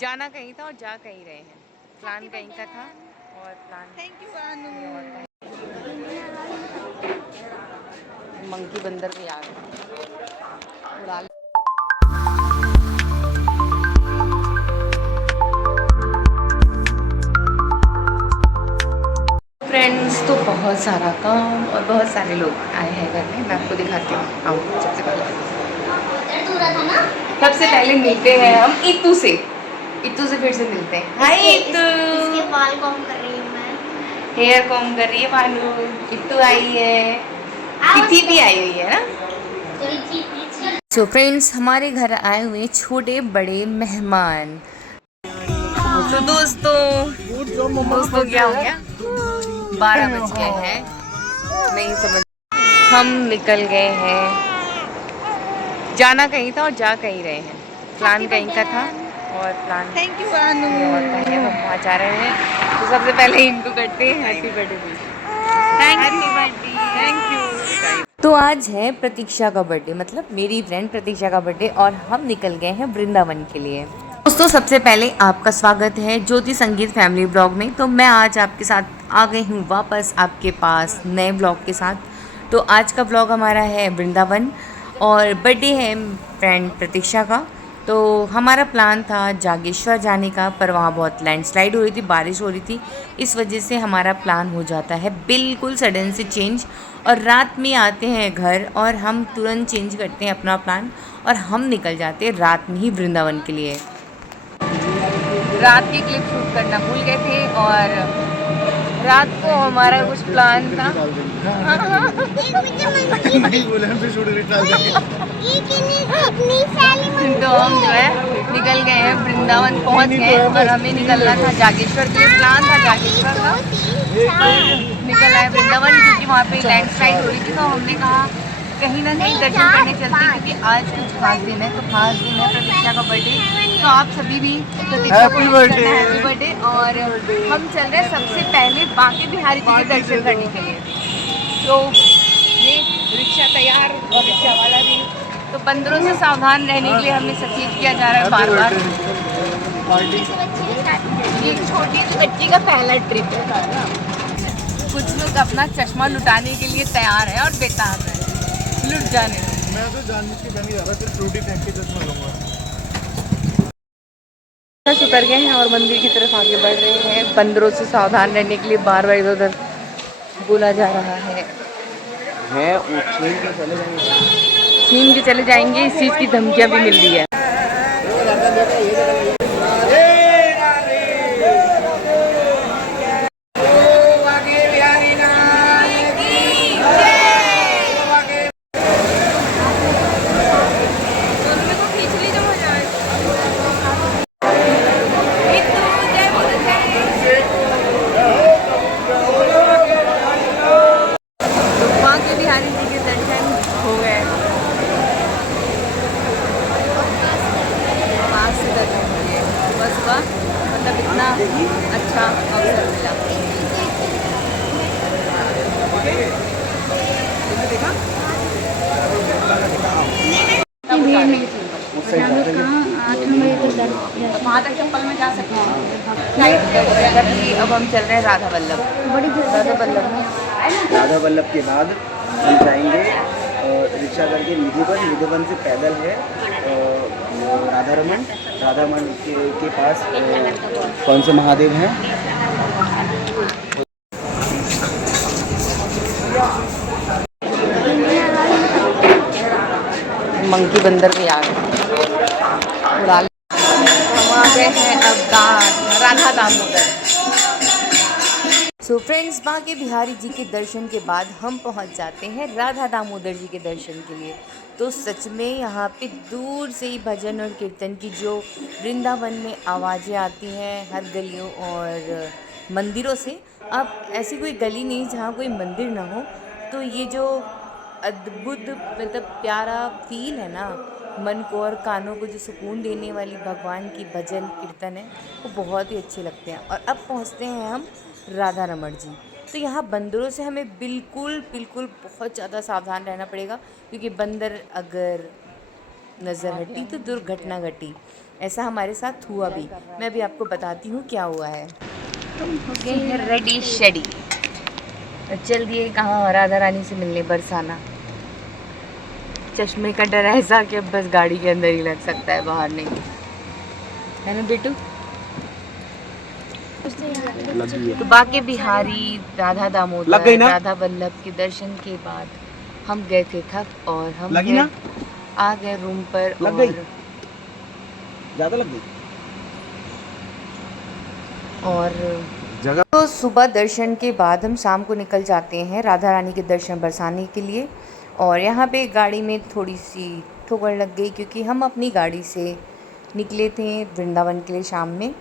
जाना कहीं था और जा कहीं रहे हैं। प्लान कहीं का था और plan thank you Anu. Monkey बंदर भी आ गए उड़ा। फ्रेंड्स, तो बहुत सारा काम और बहुत सारे लोग आए हैं घर में। मैं आपको दिखाती हूँ। आओ, सबसे पहले मिलते हैं हम इतू से। इतू से फिर से मिलते हैं। हाय इतू। इसके बाल कॉम कर रही हूँ मैं। हेयर कॉम कर रही है भानु। इतू आई है, तिथि भी आई हुई है ना। सो फ्रेंड्स, हमारे घर आए हुए छोटे बड़े मेहमान। तो दोस्तों क्या हो गया, 12 बज गए हैं। नहीं समझ, हम निकल गए हैं। जाना कहीं था और जा कहीं रहे हैं। प्लान कहीं का था और प्लान थैंक यू अनु। और का है, हम वहाँ जा रहे हैं। तो सबसे पहले इनको करते हैं happy birthday wish. Happy birthday. Thank you. तो आज है प्रतीक्षा का बर्थडे, मतलब मेरी फ्रेंड प्रतीक्षा का बर्थडे, और हम निकल गए हैं वृंदावन के लिए। दोस्तों, सबसे पहले आपका स्वागत है ज्योति संगीत फैमिली ब्लॉग में। तो मैं आज आपके साथ आ गई हूँ वापस आपके पास नए ब्लॉग के साथ। तो आज का ब्लॉग हमारा है वृंदावन और बर्थडे है फ्रेंड प्रतीक्षा का। तो हमारा प्लान था जागेश्वर जाने का, पर वहाँ बहुत लैंडस्लाइड हो रही थी, बारिश हो रही थी। इस वजह से हमारा प्लान हो जाता है बिल्कुल सडन से चेंज, और रात में आते हैं घर और हम तुरंत चेंज करते हैं अपना प्लान और हम निकल जाते हैं रात में ही वृंदावन के लिए। रात की क्लिप शूट करना भूल गए थे और रात को हमारा कुछ प्लान था। तो हम जो है निकल गए हैं, वृंदावन पहुंच गए और हमें निकलना था जागेश्वर के लिए। प्लान था जागेश्वर का, निकल आए वृंदावन क्योंकि वहाँ पे लैंडस्लाइड हो रही थी। तो हमने कहा कहीं ना कहीं दर्शन करने चलते हैं क्योंकि आज कुछ खास दिन है। तो खास दिन है प्रतीक्षा का बर्थडे। तो आप सभी भी प्रतीक्षा को हैप्पी बर्थडे। और हम चल रहे हैं सबसे पहले बांके बिहारी जी के दर्शन करने के लिए। तो ये रिक्शा तैयार और रिक्शा वाला भी। तो बंदरों से सावधान रहने के लिए हमें सचेत किया जा रहा है बार बार। ये छोटी बच्ची का पहला ट्रिप है। कुछ लोग अपना चश्मा लुटाने के लिए तैयार है और बेताब है लुट जाने। मैं तो जानबूझ के नहीं जा रहा, सिर्फ फ्रूटी फेंक के चश्मा लूंगा। उतर गए हैं और मंदिर की तरफ आगे बढ़ रहे हैं। बंदरों से सावधान रहने के लिए बार बार इधर उधर बोला जा रहा है। छीन के चले जाएंगे, इस चीज़ की धमकियां भी मिल रही है। मतलब इतना अच्छा अवसर मिला। वहाँ तक चप्पल में जा सकते हैं। अब हम चल रहे हैं राधा वल्लभ। राधा वल्लभ के बाद हम जाएंगे रिक्शा करके निधिवन। निधिवन से पैदल है राधा रमन। राधा रमन के पास कौन से महादेव हैं? मंकी बंदर भी आ गए उड़ा। हम आ गए हैं अब राधा दामोदर। सो फ्रेंड्स, बांके बिहारी जी के दर्शन के बाद हम पहुंच जाते हैं राधा दामोदर जी के दर्शन के लिए। तो सच में यहाँ पे दूर से ही भजन और कीर्तन की जो वृंदावन में आवाज़ें आती हैं हर गलियों और मंदिरों से। अब ऐसी कोई गली नहीं जहाँ कोई मंदिर ना हो। तो ये जो अद्भुत मतलब प्यारा फील है ना, मन को और कानों को जो सुकून देने वाली भगवान की भजन कीर्तन है, वो बहुत ही अच्छे लगते हैं। और अब पहुँचते हैं हम राधा रमण जी। तो यहाँ बंदरों से हमें बिल्कुल बिल्कुल बहुत ज़्यादा सावधान रहना पड़ेगा क्योंकि बंदर अगर नज़र हटी तो दुर्घटना घटी। ऐसा हमारे साथ हुआ भी। मैं अभी आपको बताती हूँ क्या हुआ है। हम हो गए हैं रेडी शेडी, चल दिए कहाँ, राधा रानी से मिलने बरसाना। चश्मे का डर ऐसा कि अब बस गाड़ी के अंदर ही लग सकता है, बाहर नहीं, है ना बेटू। तो बाके बिहारी, राधा दामोदर, राधा वल्लभ के दर्शन के बाद हम गए थे थक, और हम आ गए रूम पर। लग और गई? ज़्यादा लग गई? और जगह तो सुबह दर्शन के बाद हम शाम को निकल जाते हैं राधा रानी के दर्शन बरसाने के लिए। और यहाँ पे गाड़ी में थोड़ी सी ठोकर लग गई, क्योंकि हम अपनी गाड़ी से निकले थे वृंदावन के लिए शाम में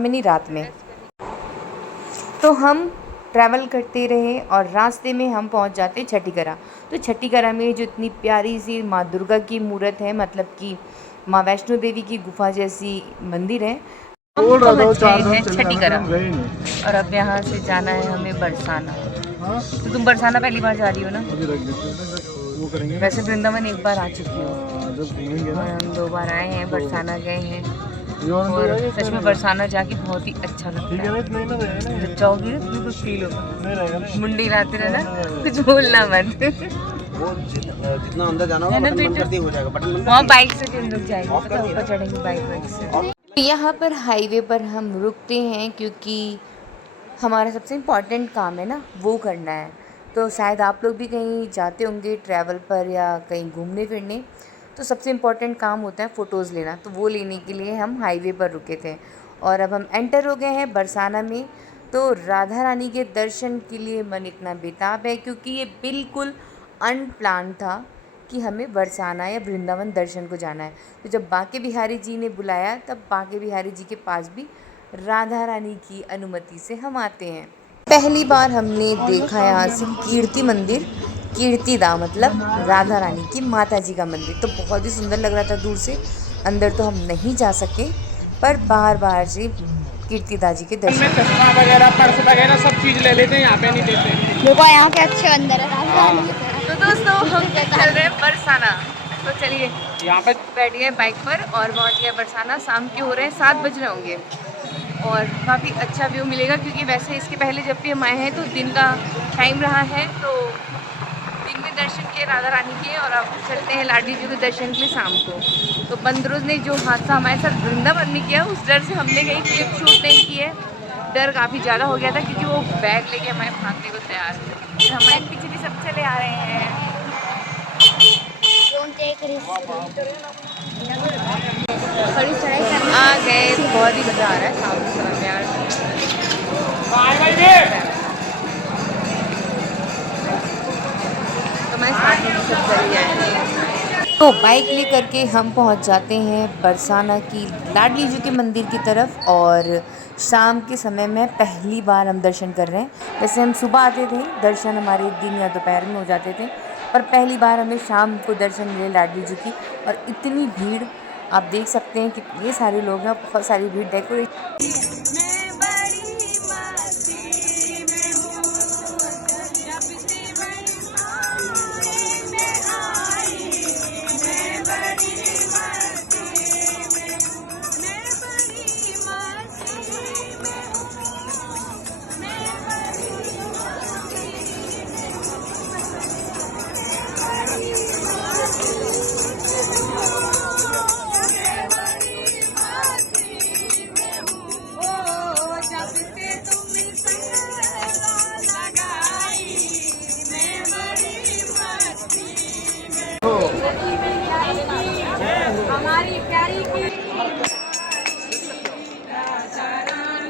नहीं, रात में। तो हम ट्रैवल करते रहे और रास्ते में हम पहुंच जाते छठीकरा। तो छठीकरा में जो इतनी प्यारी सी माँ दुर्गा की मूर्त है, मतलब कि माँ वैष्णो देवी की गुफा जैसी मंदिर है, हम पहुंच गए हैं छठीकरा। और अब यहाँ से जाना है हमें बरसाना। तो तुम बरसाना पहली बार जा रही हो ना? वैसे वृंदावन एक बार आ चुकी हो, और हम 2 बार आए हैं, बरसाना गए हैं। और सच में बरसाना जाके बहुत ही अच्छा लगता है। जब जाओगी ना तुम्हें कुछ फील होगा, मुंडी हिलाते रहना, कुछ बोलना मत। वो जितना अंदर जाना होगा बटन बंद करते ही हो जाएगा। बटन बंद वहाँ बाइक से भी हम लोग जाएंगे, पता ऊपर चढ़ेंगे बाइक से। यहाँ पर हाईवे पर हम रुकते हैं, क्योंकि हमारा सबसे इम्पॉर्टेंट काम है ना, वो करना है। तो शायद आप लोग भी कहीं जाते होंगे ट्रैवल पर या कहीं घूमने फिरने, तो सबसे इम्पॉर्टेंट काम होता है फ़ोटोज़ लेना। तो वो लेने के लिए हम हाईवे पर रुके थे, और अब हम एंटर हो गए हैं बरसाना में। तो राधा रानी के दर्शन के लिए मन इतना बेताब है, क्योंकि ये बिल्कुल अनप्लान था कि हमें बरसाना या वृंदावन दर्शन को जाना है। तो जब बाके बिहारी जी ने बुलाया, तब बाके बिहारी जी के पास भी राधा रानी की अनुमति से हम आते हैं। पहली बार हमने देखा यहाँ से कीर्ति मंदिर, कीर्तिदा मतलब राधा रानी की माता जी का मंदिर। तो बहुत ही सुंदर लग रहा था दूर से। अंदर तो हम नहीं जा सके, पर बाहर से कीर्तिदा जी के दर्शन वगैरह पर्स वगैरह सब चीज़ ले लेते हैं, यहाँ पे नहीं देते। देखो यहाँ के अच्छे अंदर है। तो दोस्तों हम चल रहे हैं बरसाना। तो चलिए यहाँ पे बैठिए बाइक पर और पहुँच गए बरसाना। शाम के हो रहे हैं 7 बज रहे होंगे, और काफ़ी अच्छा व्यू मिलेगा, क्योंकि वैसे इसके पहले जब भी हम आए हैं तो दिन का टाइम रहा है। तो दिन में दर्शन किए राधा रानी के, और अब चलते हैं लाडली जी के दर्शन के लिए शाम को। तो बंदरों ने जो हादसा हमारे साथ वृंदावन में किया, उस डर से हमने कहीं क्लिप शूट नहीं की है। डर काफ़ी ज़्यादा हो गया था, क्योंकि वो बैग लेके हमारे भागने को तैयार थे। हमारे पीछे भी सब चले आ रहे हैं। आ गए, बहुत ही मज़ा आ रहा है शाम के समय में यार। तो मैं साथ में सब चले जाएंगे। तो बाइक ले करके हम पहुंच जाते हैं बरसाना की लाडली जी के मंदिर की तरफ। और शाम के समय में पहली बार हम दर्शन कर रहे हैं। वैसे हम सुबह आते थे, दर्शन हमारे दिन या दोपहर में हो जाते थे, पर पहली बार हमें शाम को दर्शन मिले लाडली जी की। और इतनी भीड़ आप देख सकते हैं, कितने सारे लोग हैं, बहुत सारी भीड़। डेकोरेशन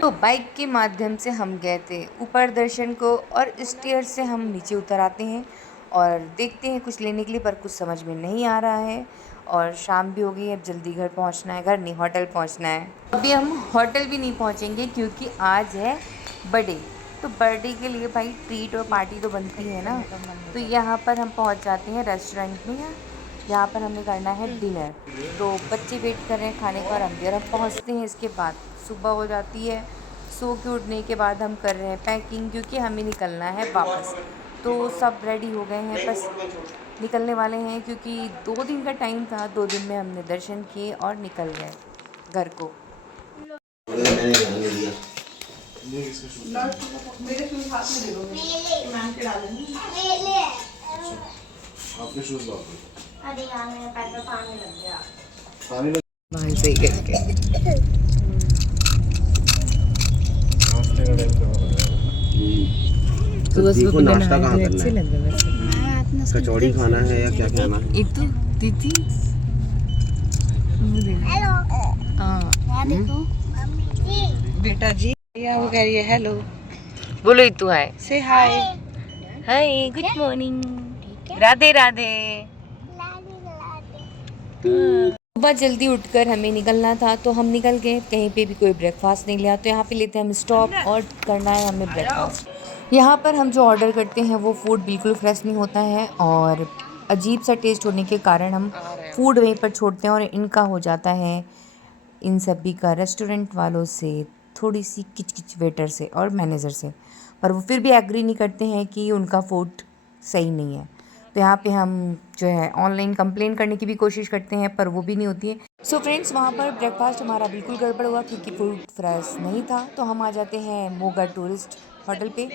तो बाइक के माध्यम से हम गए थे ऊपर दर्शन को, और स्टेयर से हम नीचे उतर आते हैं और देखते हैं कुछ लेने के लिए, पर कुछ समझ में नहीं आ रहा है। और शाम भी हो गई, अब जल्दी घर पहुंचना है, घर नहीं होटल पहुंचना है। अभी हम होटल भी नहीं पहुंचेंगे, क्योंकि आज है बर्थडे। तो बर्थडे के लिए भाई ट्रीट और पार्टी तो बनती है ना। तो यहाँ पर हम पहुँच जाते हैं रेस्टोरेंट में, यहाँ पर हमें करना है डिनर। तो बच्चे वेट कर रहे हैं खाने का, और हम भी। और हम पहुँचते हैं, इसके बाद सुबह हो जाती है। सो के उठने के बाद हम कर रहे हैं पैकिंग, क्योंकि हमें निकलना है वापस। तो सब रेडी हो गए हैं, बस निकलने वाले हैं, क्योंकि 2 दिन का टाइम था। 2 दिन में हमने दर्शन किए और निकल गए। घर को। मैंने ध्यान नहीं दिया। आपके शूज ला दो। अरे यार मेरे पैर में पानी लग गया। पानी लग वहाँ सही करके नाश्ते का टाइम करो। सुबह देखो सुबह नाश्ता कहाँ करना अच्छे है? लग रहे वैसे। कचौड़ी खाना है या क्या खाना है? एक तो दीदी हेलो हाँ यहाँ देखो बेटा जी या वो कह रही है हेलो बोलो इतू हाय से hi. Hi good morning Radhe Radhe. सुबह जल्दी उठकर हमें निकलना था तो हम निकल गए। कहीं पे भी कोई ब्रेकफास्ट नहीं लिया तो यहाँ पे लेते हैं हम स्टॉप और करना है हमें ब्रेकफास्ट। यहाँ पर हम जो ऑर्डर करते हैं वो फूड बिल्कुल फ्रेश नहीं होता है और अजीब सा टेस्ट होने के कारण हम फूड वहीं पर छोड़ते हैं और इनका हो जाता है इन सभी का रेस्टोरेंट वालों से थोड़ी सी किचकिच वेटर से और मैनेजर से, पर वो फिर भी एग्री नहीं करते हैं कि उनका फूड सही नहीं है। तो यहाँ पे हम जो है ऑनलाइन कंप्लेन करने की भी कोशिश करते हैं पर वो भी नहीं होती है। सो फ्रेंड्स वहाँ पर ब्रेकफास्ट हमारा बिल्कुल गड़बड़ हुआ क्योंकि फूड फ्रेश नहीं था। तो हम आ जाते हैं मोगा टूरिस्ट होटल पे।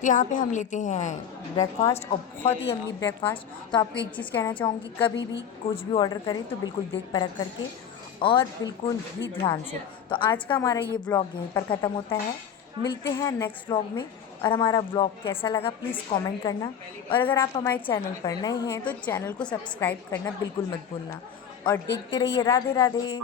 तो यहाँ पे हम लेते हैं ब्रेकफास्ट और बहुत ही यम्मी ब्रेकफास्ट। तो आपको एक चीज़ कहना चाहूँगी, कभी भी कुछ भी ऑर्डर करें तो बिल्कुल देख परख करके और बिल्कुल ही ध्यान से। तो आज का हमारा ये व्लॉग यहीं पर ख़त्म होता है। मिलते हैं नेक्स्ट व्लॉग में। और हमारा व्लॉग कैसा लगा प्लीज़ कमेंट करना। और अगर आप हमारे चैनल पर नए हैं तो चैनल को सब्सक्राइब करना बिल्कुल मत भूलना। और देखते रहिए राधे राधे।